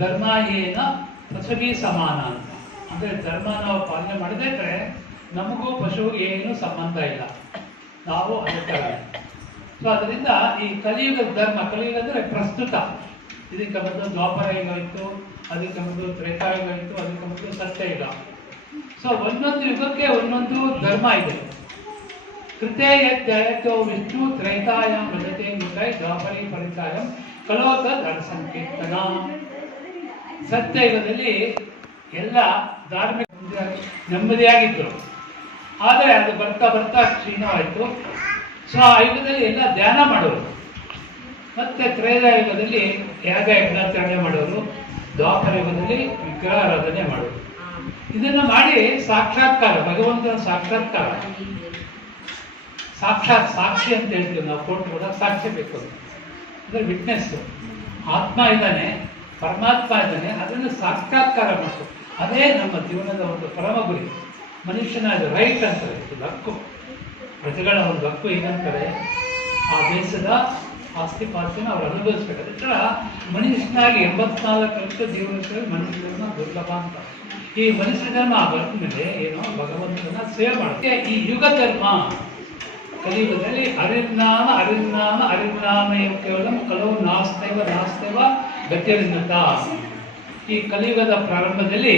ಧರ್ಮ ಏನ ಪಶುಗೆ ಸಮಾನ ಅಂತ. ಅಂದರೆ ಧರ್ಮ ನಾವು ಪಾಲನೆ ಮಾಡದಿದ್ರೆ ನಮಗೂ ಪಶುವಿಗೆ ಏನು ಸಂಬಂಧ ಇಲ್ಲ, ನಾವು ಅದಕ್ಕೆ. ಸೊ ಅದರಿಂದ ಈ ಕಲಿಯುಗದ ಧರ್ಮ, ಕಲಿಯುಗ ಅಂದರೆ ಪ್ರಸ್ತುತ, ಇದಕ್ಕೆ ಮೊದಲು ದ್ವಾಪರ ಯುಗ ಇತ್ತು, ಅದಕ್ಕೆ ಮೊದಲು ತ್ರೇತಾಯುಗ ಇತ್ತು, ಅದಕ್ಕೆ ಮೊದಲು ಸತ್ಯಯುಗ. ಸೊ ಒಂದೊಂದು ಯುಗಕ್ಕೆ ಒಂದೊಂದು ಧರ್ಮ ಇದೆ. ಕೃತೇಯೋ ವಿಷ್ಣು ತ್ರೈತಾಯಂ ಭಜತೆ ಮುಖೈ ದ್ವಾಪರಿ ಪರಿತಾಯಂ ಕಲೋತ ಧರ್ಮ ಸಂಕೀರ್ತನ. ಸತ್ಯಯುಗದಲ್ಲಿ ಎಲ್ಲ ಧಾರ್ಮಿಕ ನೆಮ್ಮದಿಯಾಗಿದ್ದರು, ಆದರೆ ಅದು ಬರ್ತಾ ಬರ್ತಾ ಕ್ಷೀಣವಾಯಿತು. ಸೊ ಆ ಯುಗದಲ್ಲಿ ಎಲ್ಲ ಧ್ಯಾನ ಮಾಡೋರು. ಮತ್ತೆ ತ್ರೇತಾಯುಗದಲ್ಲಿ ಯಾಗ ಯಜ್ಞಾಚರಣೆ ಮಾಡೋರು. ದ್ವಾಪರ ಯುಗದಲ್ಲಿ ವಿಗ್ರಹಾರಾಧನೆ ಮಾಡೋರು. ಇದನ್ನ ಮಾಡಿ ಸಾಕ್ಷಾತ್ಕಾರ, ಭಗವಂತನ ಸಾಕ್ಷಾತ್ಕಾರ, ಸಾಕ್ಷಾತ್ ಸಾಕ್ಷಿ ಅಂತ ಹೇಳ್ತೀವಿ ನಾವು. ಕೋರ್ಟ್ ಹೋದಾಗ ಸಾಕ್ಷಿ ಬೇಕು ಅಂದರೆ ವಿಟ್ನೆಸ್. ಆತ್ಮ ಇದ್ದಾನೆ, ಪರಮಾತ್ಮ ಇದ್ದಾನೆ, ಅದನ್ನು ಸಾಕ್ಷಾತ್ಕಾರ ಮಾಡಬೇಕು. ಅದೇ ನಮ್ಮ ಜೀವನದ ಒಂದು ಪರಮ ಗುರಿ. ಮನುಷ್ಯನ ಅದು ರೈಟ್ ಅಂತಾರೆ, ಇದು ಹಕ್ಕು, ಪ್ರಜೆಗಳ ಒಂದು ಹಕ್ಕು ಏನಂತಾರೆ, ಆ ದೇಶದ ಆಸ್ತಿ ಪಾಸ್ತಿನ ಅವ್ರು ಅನುಭವಿಸ್ಬೇಕು. ಅದರ ಮನುಷ್ಯನಾಗಿ 84 ಲಕ್ಷ ಜೀವನದಲ್ಲಿ ಮನುಷ್ಯರನ್ನ ದುರ್ಲಭ ಅಂತ. ಈ ಮನುಷ್ಯರನ್ನ ಬಂದ ಮೇಲೆ ಏನೋ ಭಗವಂತನ ಸೇವೆ ಮಾಡುತ್ತೆ. ಈ ಯುಗ ಧರ್ಮ ಕಲಿಯುಗದಲ್ಲಿ ಅರಿಜ್ಞಾನ ಅರಿಜ್ಞಾನ ಅರಿಜ್ಞಾನ ಕೇವಲ ಕಲವು ನಾಸ್ತೇವ ನಾಸ್ತೇವ ಗತ್ಯವಿನ್ನತ. ಈ ಕಲಿಯುಗದ ಪ್ರಾರಂಭದಲ್ಲಿ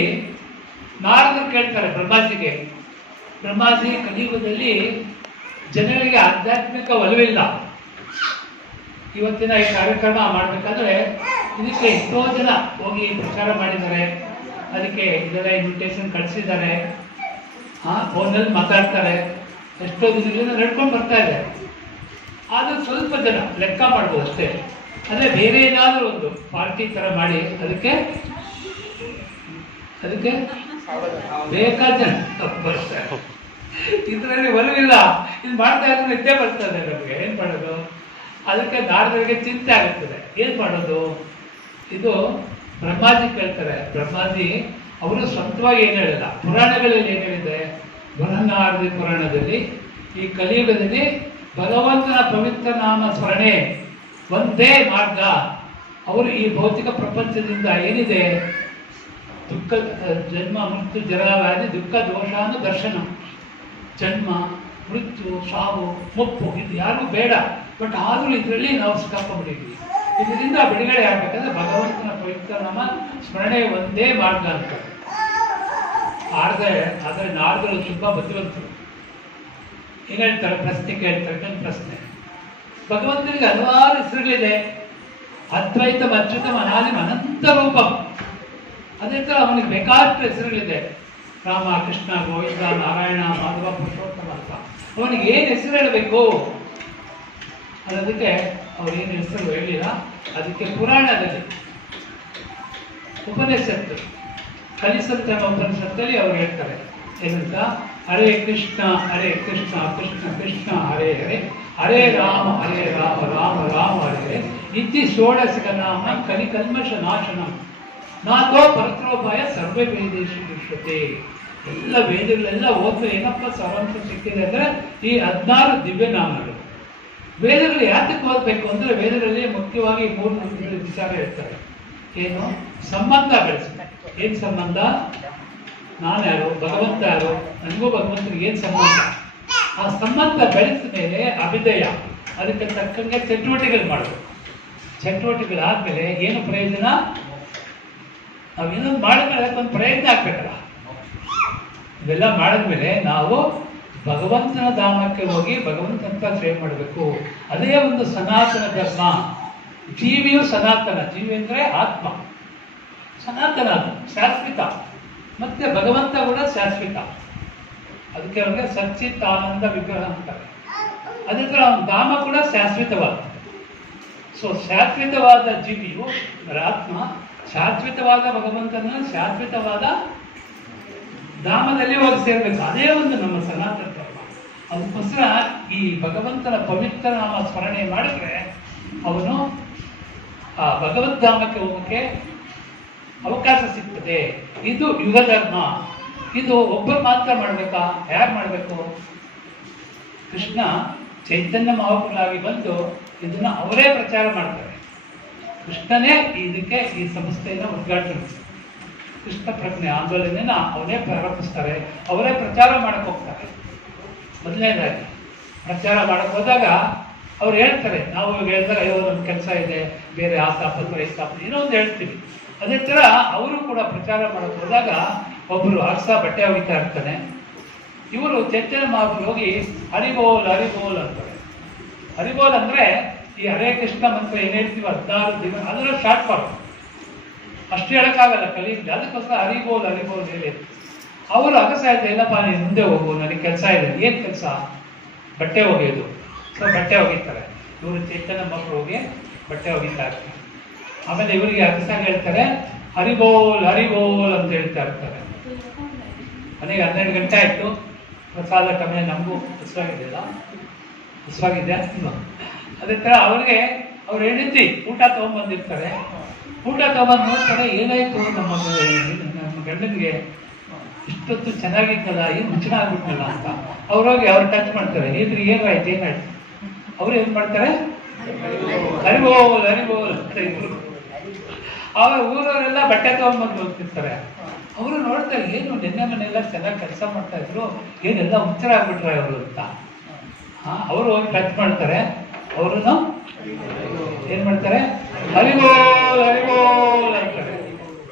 ನಾರದರು ಕೇಳ್ತಾರೆ ಬ್ರಹ್ಮಾಜಿಗೆ, ಬ್ರಹ್ಮಾಜಿ ಕಲಿಯುಗದಲ್ಲಿ ಜನರಿಗೆ ಆಧ್ಯಾತ್ಮಿಕ ಒಲವಿಲ್ಲ, ಇವತ್ತಿನ ಈ ಕಾರ್ಯಕ್ರಮ ಮಾಡಬೇಕಾದ್ರೆ ಇದಕ್ಕೆ ಎಷ್ಟೋ ಜನ ಹೋಗಿ ಪ್ರಚಾರ ಮಾಡಿದ್ದಾರೆ, ಅದಕ್ಕೆ ಇದೆಲ್ಲ ಇನ್ವಿಟೇಷನ್ ಕಳಿಸಿದ್ದಾರೆ, ಫೋನಲ್ಲಿ ಮಾತಾಡ್ತಾರೆ, ಎಷ್ಟೋ ದಿನಗಳಿಂದ ನಡ್ಕೊಂಡು ಬರ್ತಾ ಇದೆ. ಆದರೂ ಸ್ವಲ್ಪ ಜನ ಲೆಕ್ಕ ಮಾಡ್ಬೋದು ಅಷ್ಟೇ. ಅಂದರೆ ಬೇರೆ ಏನಾದರೂ ಒಂದು ಪಾರ್ಟಿ ಥರ ಮಾಡಿ ಅದಕ್ಕೆ ಬೇಕಾದ ಜನ ಬರ್ತಾರೆ. ಇದರಲ್ಲಿ ಒಲವಿಲ್ಲ, ಇದು ಮಾಡ್ತಾ ಇದ್ರೆ ನಿದ್ದೆ ಬರ್ತದೆ ನಮಗೆ, ಏನು ಮಾಡೋದು? ಅದಕ್ಕೆ ನಾರದರಿಗೆ ಚಿಂತೆ ಆಗುತ್ತದೆ, ಏನು ಮಾಡೋದು? ಇದು ಬ್ರಹ್ಮಾಜಿ ಕೇಳ್ತಾರೆ. ಬ್ರಹ್ಮಾಜಿ ಅವರು ಸ್ವಂತವಾಗಿ ಏನು ಹೇಳಿಲ್ಲ, ಪುರಾಣಗಳಲ್ಲಿ ಏನು ಹೇಳಿದೆ, ಬೃಹನ್ನಾರದಿ ಪುರಾಣದಲ್ಲಿ ಈ ಕಲಿಯುಗದಲ್ಲಿ ಭಗವಂತನ ಪವಿತ್ರ ನಾಮ ಸ್ಮರಣೆ ಒಂದೇ ಮಾರ್ಗ. ಅವರು ಈ ಭೌತಿಕ ಪ್ರಪಂಚದಿಂದ ಏನಿದೆ ದುಃಖ, ಜನ್ಮ ಮೃತ್ಯು ಜರಾವ್ಯಾಧಿ ದುಃಖ ದೋಷಾನು ದರ್ಶನ, ಜನ್ಮ ಮೃತ್ಯು ಸಾವು ಮುಪ್ಪು ಇದು ಯಾರಿಗೂ ಬೇಡ, ಬಟ್ ಆದರೂ ಇದರಲ್ಲಿ ನಾವು ಸಿಕ್ಕಾಕೊಂಡ್ಬಿಟ್ಟಿದ್ವಿ. ಇದರಿಂದ ಬಿಡುಗಡೆ ಆಗ್ಬೇಕಂದ್ರೆ ಭಗವಂತನ ಪವಿತ್ರ ನಾಮ ಸ್ಮರಣೆ ಒಂದೇ ಮಾರ್ಗ ಅಂತ. ಆದರೆ ನಾರದರು ತುಂಬ ಬುದ್ಧಿವಂತರು. ಏನು ಹೇಳ್ತಾರೆ, ಪ್ರಶ್ನೆ ಕೇಳ್ತಾರೆ. ನನ್ನ ಪ್ರಶ್ನೆ, ಭಗವಂತನಿಗೆ ಹಲವಾರು ಹೆಸರುಗಳಿದೆ. ಅದ್ವೈತಂ ಅಚ್ಯುತಂ ಅನಾದಿಂ ಅನಂತ ರೂಪಂ. ಅದೇ ಥರ ಅವನಿಗೆ ಬೇಕಾದಷ್ಟು ಹೆಸರುಗಳಿದೆ, ರಾಮ ಕೃಷ್ಣ ಗೋವಿಂದ ನಾರಾಯಣ ಮಾಧವ ಪುರುಷೋತ್ತಮ ಅಂತ. ಅವನಿಗೆ ಏನು ಹೆಸರು ಹೇಳಬೇಕು ಅನ್ನೋದಕ್ಕೆ ಅವ್ರೇನು ಹೆಸರು ಹೇಳಿಲ್ಲ. ಅದಕ್ಕೆ ಪುರಾಣದಲ್ಲಿ ಉಪನಿಷತ್ತು ಕಲಿಸಂತ ಉಪನಿಷತ್ತಲ್ಲಿ ಅವ್ರು ಹೇಳ್ತಾರೆ ಏನಂತ, ಹರೇ ಕೃಷ್ಣ ಕೃಷ್ಣ ಕೃಷ್ಣ ಹರೇ ಹರೇ ಹರೇ ರಾಮ ರಾಮ ರಾಮ ಹರೇ ಹರೇ ಇತಿ ಷೋಡಶಕ ನಾಮ ಕಲಿಕಲ್ಮಷ ನಾಶನಂ ನಾಥೋ ಪರತ್ರೋಪಾಯ ಸರ್ವೇ ವೇದೇಶು ದೃಶ್ಯತೆ. ಎಲ್ಲ ವೇದಗಳೆಲ್ಲ ಓದ್ತಾ ಏನಪ್ಪ ಸಾರಾಂಶ ಸಿಕ್ಕಿದೆ ಅಂದರೆ ಈ 16 ದಿವ್ಯ ನಾಮಗಳು. ವೇದಗಳು ಯಾತಕ್ಕೆ ಓದಬೇಕು ಅಂದರೆ ವೇದಗಳಲ್ಲಿ ಮುಖ್ಯವಾಗಿ 3 ವಿಚಾರ ಹೇಳ್ತಾರೆ. ಏನು? ಸಂಬಂಧ ಬೆಳೆಸಬೇಕು. ಏನು ಸಂಬಂಧ? ನಾನು ಯಾರು, ಭಗವಂತ ಯಾರು, ನನಗೂ ಭಗವಂತನಿಗೆ ಏನು ಸಂಬಂಧ? ಆ ಸಂಬಂಧ ಬೆಳೆಸಿದ ಮೇಲೆ ಅಭಿದಯ, ಅದಕ್ಕೆ ತಕ್ಕಂಗೆ ಚಟುವಟಿಕೆಗಳು ಮಾಡಬೇಕು. ಚಟುವಟಿಕೆಗಳಾದ್ಮೇಲೆ ಏನು ಪ್ರಯೋಜನ? ನಾವೇನೊಂದು ಮಾಡಿದ್ಮೇಲೆ ಅದಕ್ಕೊಂದು ಪ್ರಯತ್ನ ಆಗ್ಬೇಕಲ್ಲ. ಇವೆಲ್ಲ ಮಾಡಿದ್ಮೇಲೆ ನಾವು ಭಗವಂತನ ಧಾಮಕ್ಕೆ ಹೋಗಿ ಭಗವಂತನ ಸೇವೆ ಮಾಡಬೇಕು. ಅದೇ ಒಂದು ಸನಾತನ ಧರ್ಮ. ಜೀವಿಯು ಸನಾತನ, ಜೀವಿ ಅಂದರೆ ಆತ್ಮ ಸನಾತನ, ಅದು ಶಾಶ್ವತ. ಮತ್ತೆ ಭಗವಂತ ಕೂಡ ಶಾಶ್ವತ. ಅದಕ್ಕೆ ಅವ್ರಿಗೆ ಸಚ್ಚಿತ್ ಆನಂದ ವಿಗ್ರಹ ಅಂತಾರೆ. ಅದೇ ಥರ ಅವನ ಧಾಮ ಕೂಡ ಶಾಶ್ವತವಾದ. ಸೊ ಶಾಶ್ವತವಾದ ಜೀವಿಯು ಆತ್ಮ ಶಾಶ್ವತವಾದ ಭಗವಂತನ ಶಾಶ್ವತವಾದ ಧಾಮದಲ್ಲಿ ಹೋಗಿ ಸೇರ್ಬೇಕು. ಅದೇ ಒಂದು ನಮ್ಮ ಸನಾತನ ಧರ್ಮ. ಅದಕ್ಕೋಸ್ಕರ ಈ ಭಗವಂತನ ಪವಿತ್ರ ನಾಮ ಸ್ಮರಣೆ ಮಾಡಿದ್ರೆ ಅವನು ಆ ಭಗವದ್ಧಾಮಕ್ಕೆ ಹೋಗೋಕ್ಕೆ ಅವಕಾಶ ಸಿಗ್ತದೆ. ಇದು ಯುಗ ಧರ್ಮ. ಇದು ಒಬ್ಬರು ಮಾತ್ರ ಮಾಡಬೇಕಾ? ಯಾರು ಮಾಡಬೇಕು? ಕೃಷ್ಣ ಚೈತನ್ಯ ಮಹಾಪ್ರಭುಗಳಾಗಿ ಬಂದು ಇದನ್ನ ಅವರೇ ಪ್ರಚಾರ ಮಾಡ್ತಾರೆ. ಕೃಷ್ಣನೇ ಇದಕ್ಕೆ ಈ ಸಂಸ್ಥೆಯನ್ನು ಉದ್ಘಾಟನೆ, ಕೃಷ್ಣ ಪ್ರಜ್ಞೆ ಆಂದೋಲನ ಅವರೇ ಪ್ರಾರಂಭಿಸ್ತಾರೆ, ಅವರೇ ಪ್ರಚಾರ ಮಾಡಕ್ಕೆ ಹೋಗ್ತಾರೆ. ಮೊದಲನೇದಾಗಿ ಪ್ರಚಾರ ಮಾಡಕ್ಕೆ ಹೋದಾಗ ಅವ್ರು ಹೇಳ್ತಾರೆ, ನಾವು ಹೇಳಿದಾಗ ಅಯ್ಯೋ ನಮ್ಮ ಕೆಲಸ ಇದೆ, ಬೇರೆ ಆ ತಾಪತ್ರ ಈ ತಾಪತ್ರ ಏನೋ ಒಂದು ಹೇಳ್ತೀವಿ. ಅದೇ ಥರ ಅವರು ಕೂಡ ಪ್ರಚಾರ ಮಾಡಕ್ಕೆ ಹೋದಾಗ ಒಬ್ಬರು ಅರ್ಸ ಬಟ್ಟೆ ಒಗಿತಾ ಇರ್ತಾನೆ, ಇವರು ಚೈತನ್ಯ ಮಹಾಪ್ರಭು ಹೋಗಿ ಹರಿಬೋಲ್ ಹರಿಬೋಲ್ ಅಂತಾರೆ. ಹರಿಬೋಲ್ ಅಂದರೆ ಈ ಹರೇ ಕೃಷ್ಣ ಮಂತ್ರ ಏನು ಹೇಳ್ತೀವಿ 16 ದಿನ ಅದರ ಶಾರ್ಟ್ ಫಾರ್ಮ್, ಅಷ್ಟು ಹೇಳೋಕ್ಕಾಗಲ್ಲ ಕಲಿಯಿಂದ, ಅದಕ್ಕೋಸ್ಕರ ಹರಿಬೋಲ್ ಹರಿಬೋಲ್ ಹೇಳಿ. ಅವರು ಅಗಸಾಯ್ತು, ಇಲ್ಲಪ್ಪ ನೀನು ಮುಂದೆ ಹೋಗು, ನನಗೆ ಕೆಲಸ ಇದೆ. ಏನು ಕೆಲಸ? ಬಟ್ಟೆ ಒಗೆಯೋದು. ಸೊ ಬಟ್ಟೆ ಒಗಿತಾರೆ. ಇವರು ಚೈತನ್ಯ ಮಕ್ಕಳು ಹೋಗಿ ಬಟ್ಟೆ ಒಗಿತಾ ಇರ್ತಾರೆ. ಆಮೇಲೆ ಇವರಿಗೆ ಅಗಸಾಗಿ ಹೇಳ್ತಾರೆ ಹರಿಬೋಲ್ ಹರಿಬೋಲ್ ಅಂತ ಹೇಳ್ತಾ ಇರ್ತಾರೆ. ಮನೆಗೆ 12 ಗಂಟೆ ಆಯಿತು, ಪ್ರಸಾದ ಕಮ್ಮಿ, ನಮಗೂ ಹಸುವಾಗಿದೆಯಲ್ಲ, ಹಸುವಾಗಿದೆ. ಅದೇ ಥರ ಅವ್ರಿಗೆ ಅವ್ರು ಹೇಳಿದ್ವಿ ಊಟ ತೊಗೊಂಬಂದಿರ್ತಾರೆ. ಊಟ ತೊಗೊಂಬಂದು ನೋಡ್ತಾರೆ, ಏನಾಯಿತು ನಮ್ಮ ಗಂಡನಿಗೆ ಇಷ್ಟೊತ್ತು ಚೆನ್ನಾಗಿತ್ತಲ್ಲ, ಏನು ಮುಚ್ಚನ ಆಗ್ಬಿಟ್ನಲ್ಲ ಅಂತ. ಅವ್ರೋಗಿ ಅವ್ರು ಟಚ್ ಮಾಡ್ತಾರೆ, ಇದ್ರಿ ಏನಾಯ್ತು ಏನಾಯ್ತು? ಅವ್ರು ಏನು ಮಾಡ್ತಾರೆ, ಹರಿಬೋಲ್ ಹರಿಬೋಲ್ ಅಂತ ಇದ್ರು. ಅವ್ರ ಊರವರೆಲ್ಲ ಬಟ್ಟೆ ತೊಗೊಂಬಂದು ಹೋಗ್ತಿರ್ತಾರೆ. ಅವರು ನೋಡ್ತಾರೆ, ಏನು ನಿನ್ನೆ ಮನೆಯೆಲ್ಲ ಚೆನ್ನಾಗಿ ಕೆಲಸ ಮಾಡ್ತಾ ಇದ್ರು, ಏನೆಲ್ಲ ಹುಚ್ಚರ ಆಗ್ಬಿಟ್ರೆ ಅವರು ಅಂತ. ಅವರು ಹೋಗಿ ಟಚ್ ಮಾಡ್ತಾರೆ, ಅವ್ರನ್ನು ಏನ್ ಮಾಡ್ತಾರೆ, ಹರಿಬೋಲ್ ಹರಿಬೋಲ್ ಅಂತಾರೆ.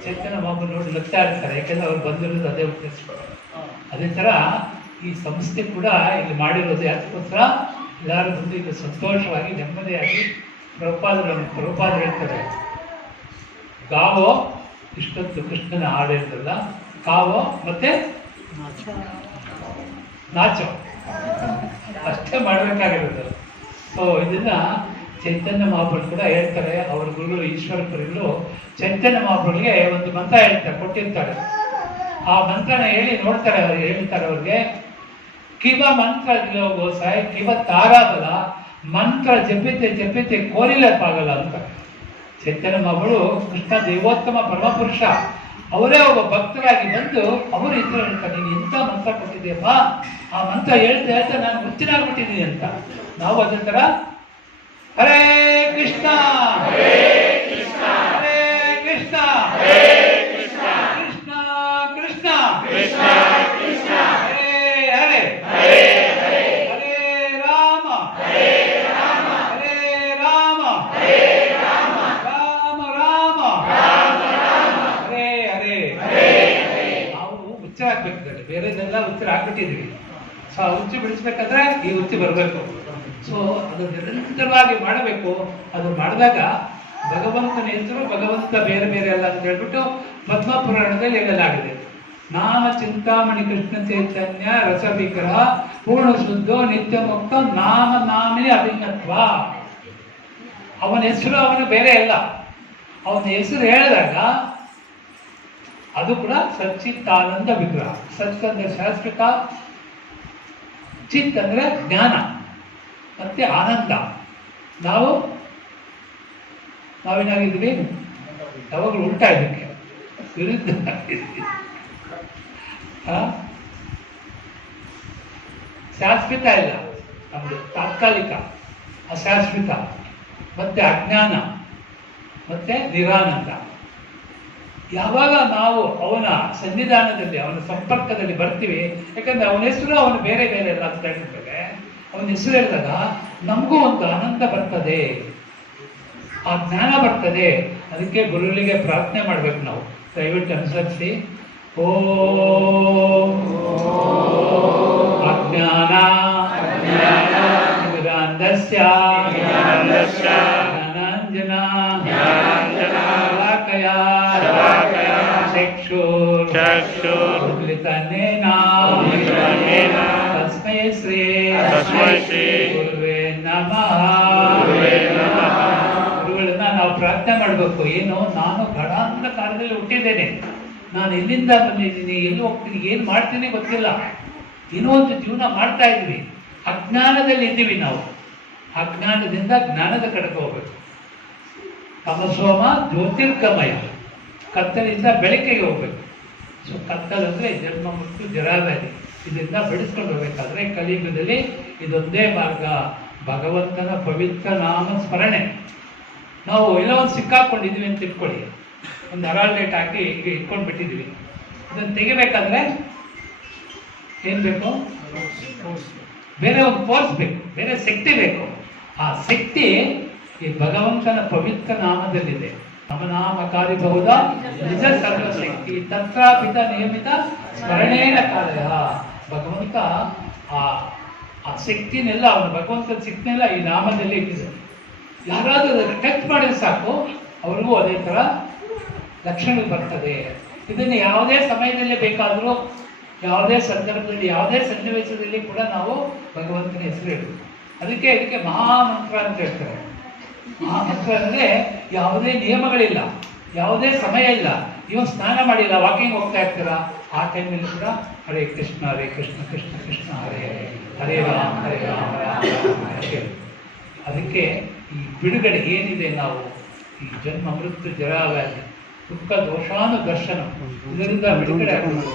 ಚೈತನ್ಯ ಮಹಾಪ್ರಭು ನೋಡಿ ನಗ್ತಾ ಇರ್ತಾರೆ, ಯಾಕೆಂದ್ರೆ ಅವ್ರು ಬಂದಿರೋದು ಅದೇ ಉದ್ದೇಶ. ಅದೇ ತರ ಈ ಸಂಸ್ಥೆ ಕೂಡ ಇಲ್ಲಿ ಮಾಡಿರೋದು ಯಾಕೋಸ್ಕರ ಎಲ್ಲರೂ ಮುಂದೆ ಇದು ಸಂತೋಷವಾಗಿ ನೆಮ್ಮದಿಯಾಗಿ ಪ್ರಭುಪಾದ ಹೇಳ್ತಾರೆ, ಗಾವೋ ಇಷ್ಟೊತ್ತು ಕೃಷ್ಣನ ಹಾಡು ಹೇಳ್ತಲ್ಲ, ಕಾವೋ ಮತ್ತೆ ನಾಚೋ ಅಷ್ಟೇ ಮಾಡಬೇಕಾಗಿರೋದು. ಸೊ ಇದನ್ನ ಚೈತನ್ಯ ಮಹಾಪ್ರಭು ಕೂಡ ಹೇಳ್ತಾರೆ. ಅವ್ರ ಗುರುಗಳು ಈಶ್ವರ ಗುರುಗಳು ಚೈತನ್ಯ ಮಹಾಪ್ರಭುಗೆ ಒಂದು ಮಂತ್ರ ಹೇಳ್ತಾರೆ, ಕೊಟ್ಟಿರ್ತಾರೆ. ಆ ಮಂತ್ರನ ಹೇಳಿ ನೋಡ್ತಾರೆ, ಅವ್ರು ಹೇಳ್ತಾರೆ ಅವ್ರಿಗೆ, ಕಿವ ಮಂತ್ರ ಗೋಸಾಯ್ ಕಿವ ತಾರಾದಲ ಮಂತ್ರ ಜಪಿತೆ ಜಪಿತೆ ಕೋರಿಲಪ್ಪಾಗಲ್ಲ ಅಂತ. ಚೈತನ್ಯ ಮಹಾಪ್ರಭು ಕೃಷ್ಣ ದೇವೋತ್ತಮ ಪರಮಪುರುಷ, ಅವರೇ ಒಬ್ಬ ಭಕ್ತರಾಗಿ ಬಂದು ಅವರು ಇದ್ರು ಹೇಳ್ತಾರೆ, ನೀನು ಎಂಥ ಮಂತ್ರ ಕೊಟ್ಟಿದ್ದೀಯಪ್ಪ, ಆ ಮಂತ್ರ ಹೇಳ್ತಾ ಹೇಳ್ತಾ ನಾನು ಹುಚ್ಚಿನಾಗ್ಬಿಟ್ಟಿದ್ದೀನಿ ಅಂತ. ನಾವು ಅದೇ ಥರ ಹರೇ ಕೃಷ್ಣ ಹರೇ ಕೃಷ್ಣ ಹರೇ ಕೃಷ್ಣ ಹರೇ ಕೃಷ್ಣ ಕೃಷ್ಣ ಕೃಷ್ಣ ಕೃಷ್ಣ ಕೃಷ್ಣ ಹರೇ ಹರೇ ಹರೇ ಹರೇ ಹರೇ ರಾಮ ಹರೇ ರಾಮ ಹರೇ ರಾಮ ಹರೇ ರಾಮ ರಾಮ ರಾಮ ರಾಮ ರಾಮ ಹರೇ ಹರೇ ಹರೇ ಹರೇ. ನಾವು ಹುಚ್ಚ ಹಾಕ್ಬೇಕಿದ್ದಾರೆ, ಬೇರೆದೆಲ್ಲ ಹುಚ್ಚರ ಹಾಕ್ಬಿಟ್ಟಿದ್ದೀವಿ. ಸೊ ಆ ಹುಚ್ಚು ಬಿಡಿಸ್ಬೇಕಾದ್ರೆ ಈ ಹುಚ್ಚು ಬರಬೇಕು. ಸೊ ಅದು ನಿರಂತರವಾಗಿ ಮಾಡಬೇಕು. ಅದು ಮಾಡಿದಾಗ ಭಗವಂತನ ಹೆಸರು, ಭಗವಂತ ಬೇರೆ ಬೇರೆ ಅಲ್ಲ ಅಂತ ಹೇಳ್ಬಿಟ್ಟು ಪದ್ಮ ಪುರಾಣದಲ್ಲಿ ಹೇಳಲಾಗಿದೆ. ನಾಮ ಚಿಂತಾಮಣಿ ಕೃಷ್ಣ ಚೈತನ್ಯ ರಸವಿಗ್ರಹ ಪೂರ್ಣ ಶುದ್ಧೋ ನಿತ್ಯ ಮುಕ್ತ ನಾಮ ನಾಮೇ ಅಭಿನ್ನತ್ವ. ಅವನ ಹೆಸರು ಅವನು ಬೇರೆ ಅಲ್ಲ. ಅವನ ಹೆಸರು ಹೇಳಿದಾಗ ಅದು ಕೂಡ ಸಚ್ಚಿತ್ತಾನಂದ ವಿಗ್ರಹ. ಸತ್ ಅಂದ್ರೆ ಶಾಶ್ವತ, ಚಿತ್ ಅಂದ್ರೆ ಜ್ಞಾನ, ಮತ್ತೆ ಆನಂದ. ನಾವೇನಾಗಿದ್ವಿ, ಯಾವಾಗಲೂ ಉಲ್ಟಾ ಇದಕ್ಕೆ ವಿರುದ್ಧ. ಶಾಶ್ವತ ಇಲ್ಲ, ನಮ್ದು ತಾತ್ಕಾಲಿಕ, ಅಶಾಶ್ವತ, ಮತ್ತೆ ಅಜ್ಞಾನ, ಮತ್ತೆ ನಿರಾನಂದ. ಯಾವಾಗ ನಾವು ಅವನ ಸನ್ನಿಧಾನದಲ್ಲಿ, ಅವನ ಸಂಪರ್ಕದಲ್ಲಿ ಬರ್ತೀವಿ, ಯಾಕಂದ್ರೆ ಅವನ ಹೆಸರು ಅವನು ಬೇರೆ ಬೇರೆ ಎಲ್ಲ ಅಂತ ಹೇಳ್ತಾರೆ. ಅವನ ಹೆಸರು ಹೇಳಿದಾಗ ನಮಗೂ ಒಂದು ಆನಂದ ಬರ್ತದೆ, ಆ ಜ್ಞಾನ ಬರ್ತದೆ. ಅದಕ್ಕೆ ಗುರುಗಳಿಗೆ ಪ್ರಾರ್ಥನೆ ಮಾಡ್ಬೇಕು ನಾವು. ದಯವಿಟ್ಟು ಅನುಸರಿಸಿ. ಓಂ ಅಜ್ಞಾನ ಜ್ಞಾನಾಂಧಸ್ಯ ಜ್ಞಾನಾಂಜನ ಶಲಾಕಯಾ ಚಕ್ಷುರುದ್ಲಿತನೇನ ತಸ್ಮೈ ಶ್ರೀ ಗುರುವೇ ನಮಃ. ಗುರುಗಳನ್ನ ನಾವು ಪ್ರಾರ್ಥನೆ ಮಾಡಬೇಕು. ಏನು, ನಾನು ಗಡಾಂತ ಕಾಲದಲ್ಲಿ ಹುಟ್ಟಿದ್ದೇನೆ, ನಾನು ಎಲ್ಲಿಂದ ಬಂದಿದ್ದೀನಿ, ಎಲ್ಲಿ ಹೋಗ್ತೀನಿ, ಏನು ಮಾಡ್ತೀನಿ ಗೊತ್ತಿಲ್ಲ, ಏನೋ ಒಂದು ಜೀವನ ಮಾಡ್ತಾ ಇದ್ದೀವಿ. ಅಜ್ಞಾನದಲ್ಲಿ ಇದ್ದೀವಿ ನಾವು. ಅಜ್ಞಾನದಿಂದ ಜ್ಞಾನದ ಕಡೆಗೆ ಹೋಗ್ಬೇಕು. ತಮಸೋಮ ಜ್ಯೋತಿರ್ಗಮಯ, ಕತ್ತಲಿಂದ ಬೆಳಕಿಗೆ ಹೋಗ್ಬೇಕು. ಸೊ ಕತ್ತಲಂದ್ರೆ ಜನ್ಮ ಮತ್ತು ಜರಾವ್ಯಾಧಿ, ಇದರಿಂದ ಬೆಳೆಸ್ಕೊಂಡು ಹೋಗ್ಬೇಕಾದ್ರೆ ಕಲಿಯುಗದಲ್ಲಿ ಇದೊಂದೇ ಮಾರ್ಗ. ಭಗವಂತನ ಪವಿತ್ರ ನಾಮ ಸ್ಮರಣೆ, ನಾವು ಎಲ್ಲ ಒಂದು ಸಿಕ್ಕಾಕೊಂಡಿದ್ವಿ ಅಂತ ಇಟ್ಕೊಳ್ಳಿ, ಒಂದು ಅರಾಲ್ ಡೇಟ್ ಹಾಕಿ ಈಗ ಇಟ್ಕೊಂಡು ಬಿಟ್ಟಿದ್ವಿ. ಇದನ್ನು ತೆಗಿಬೇಕಾದ್ರೆ ಏನು ಬೇಕು? ಬೇರೆ ಒಂದು ಫೋರ್ಸ್ ಬೇಕು, ಬೇರೆ ಶಕ್ತಿ ಬೇಕು. ಆ ಶಕ್ತಿ ಈ ಭಗವಂತನ ಪವಿತ್ರ ನಾಮದಲ್ಲಿದೆ. ನಮನಾಮಕಾರಿ ಬಹುದ ನಿಜ ಸರ್ವಶಕ್ತಿ ತತ್ರಾಪಿತ ನಿಯಮಿತ ಸ್ಮರಣೇನ ಕಾರ್ಯ. ಭಗವಂತ ಆ ಶಕ್ತಿನೆಲ್ಲ, ಅವನ ಭಗವಂತನ ಶಕ್ತಿನೆಲ್ಲ ಈ ನಾಮದಲ್ಲಿ ಇಟ್ಟಿದೆ. ಯಾರಾದರೂ ಅದನ್ನು ಟಚ್ ಮಾಡಿದ್ರೆ ಸಾಕು, ಅವ್ರಿಗೂ ಅದೇ ಥರ ಲಕ್ಷಣಗಳು ಬರ್ತದೆ. ಇದನ್ನು ಯಾವುದೇ ಸಮಯದಲ್ಲಿ ಬೇಕಾದರೂ, ಯಾವುದೇ ಸಂದರ್ಭದಲ್ಲಿ, ಯಾವುದೇ ಸನ್ನಿವೇಶದಲ್ಲಿ ಕೂಡ ನಾವು ಭಗವಂತನ ಹೆಸರು ಹೇಳಬೇಕು. ಇದಕ್ಕೆ ಮಹಾಮಂತ್ರ ಅಂತ ಹೇಳ್ತಾರೆ. ಮಹಾಮಂತ್ರ ಅಂದರೆ ಯಾವುದೇ ನಿಯಮಗಳಿಲ್ಲ, ಯಾವುದೇ ಸಮಯ ಇಲ್ಲ. ನೀವು ಸ್ನಾನ ಮಾಡಿಲ್ಲ, ವಾಕಿಂಗ್ ಹೋಗ್ತಾ ಇರ್ತೀರಾ, ಆ ಟೈಮಲ್ಲಿ ಕೂಡ ಹರೇ ಕೃಷ್ಣ ಕೃಷ್ಣ ಕೃಷ್ಣ ಹರೇ ಹರೇ, ಹರೇ ರಾಮ ರಾಮ ರಾಮ ಹರೇ. ಅದಕ್ಕೆ ಈ ಬಿಡುಗಡೆ ಏನಿದೆ, ನಾವು ಈ ಜನ್ಮ ಮೃತ್ಯು ಜರಾವ್ಯಾಧಿ ದುಃಖ ದೋಷಾನು ದರ್ಶನ, ಇದರಿಂದ ಬಿಡುಗಡೆ ಆಗಬೇಕು.